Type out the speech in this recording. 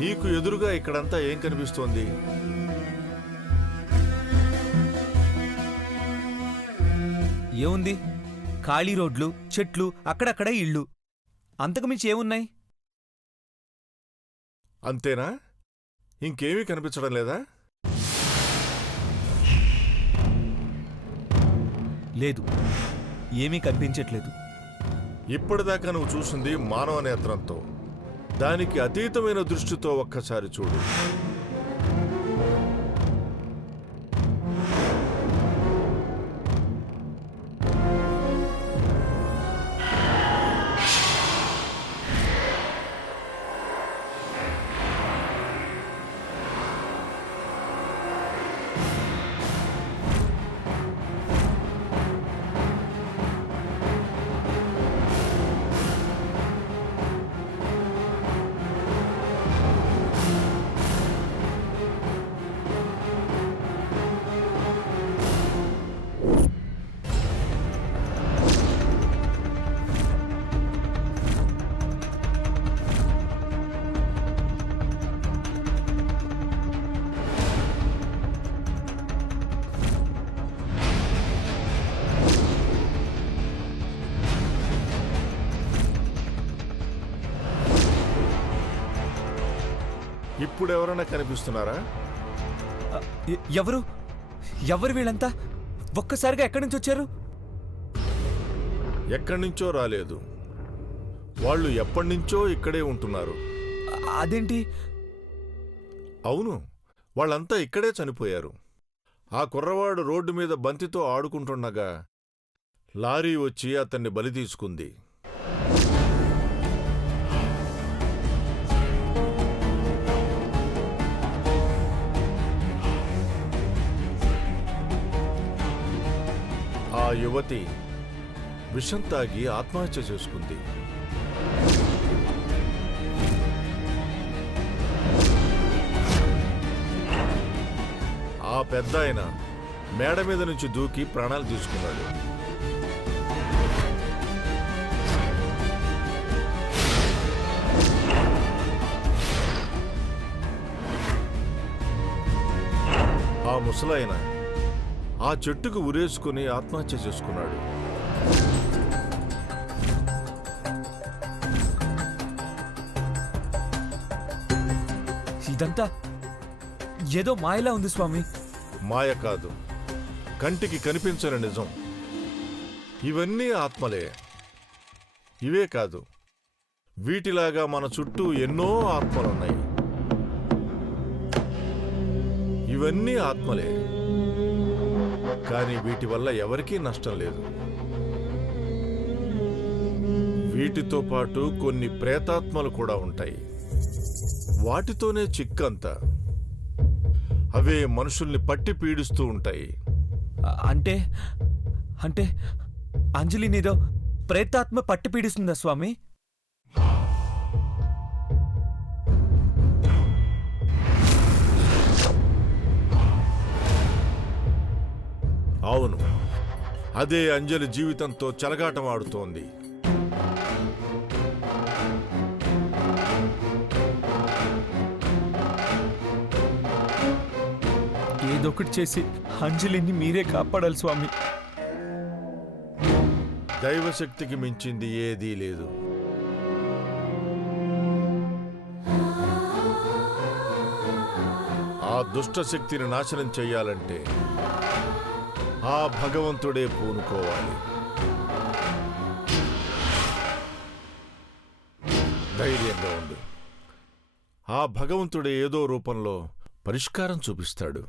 నీకు ఎదురుగా ఇక్కడంతా ఏం కనిపిస్తోంది? ఏముంది? ఖాళీ రోడ్లు, చెట్లు, అక్కడక్కడ ఇళ్ళు. అంతకుమించి ఏమున్నాయి? అంతేనా? ఇంకేమీ కనిపించడం లేదా? లేదు, ఏమీ కనిపించట్లేదు. ఇప్పటిదాకా నువ్వు చూసింది మానవ నేత్రంతో. దానికి అతీతమైన దృష్టితో ఒక్కసారి చూడు. ఇప్పుడెవరైనా కనిపిస్తున్నారా? ఎవరు ఎవరు వీళ్ళంతా? ఒక్కసారిగా ఎక్కడి నుంచి వచ్చారు? ఎక్కడి నుంచో రాలేదు. వాళ్ళు ఎప్పటినుంచో ఇక్కడే ఉంటున్నారు. అదేంటి? అవును, వాళ్ళంతా ఇక్కడే చనిపోయారు. ఆ కుర్రవాడు రోడ్డు మీద బంతితో ఆడుకుంటుండగా లారీ వచ్చి అతన్ని బలి తీసుకుంది. ఆ యువతి విషం తాగి ఆత్మహత్య చేసుకుంది. ఆ పెద్దాయన మేడ మీద నుంచి దూకి ప్రాణాలు తీసుకున్నాడు. ఆ ముసలాయన ఆ చెట్టుకు ఉరేసుకుని ఆత్మహత్య చేసుకున్నాడు. ఇదంతా ఏదో మాయలా ఉంది స్వామి. మాయ కాదు, కంటికి కనిపించని నిజం. ఇవన్నీ ఆత్మలే. ఇవే కాదు, వీటిలాగా మన చుట్టూ ఎన్నో ఆత్మలున్నాయి. ఇవన్నీ ఆత్మలే, కానీ వీటి వల్ల ఎవరికీ నష్టం లేదు. వీటితో పాటు కొన్ని ప్రేతాత్మలు కూడా ఉంటాయి. వాటితోనే చిక్కంతా. అవే మనుషుల్ని పట్టి పీడిస్తూ ఉంటాయి. అంటే అంటే అంజలినిదో ప్రేతాత్మ పట్టి పీడిస్తుందా స్వామి? అవును, అదే అంజలి జీవితంతో చెలగాటమాడుతోంది. ఏదొకటి చేసి అంజలిని మీరే కాపాడాలి స్వామి. దైవశక్తికి మించింది ఏదీ లేదు. ఆ దుష్ట శక్తిని నాశనం చెయ్యాలంటే ఆ భగవంతుడే పూనుకోవాలి. ధైర్యంగా ఉండు. ఆ భగవంతుడే ఏదో రూపంలో పరిష్కారం చూపిస్తాడు.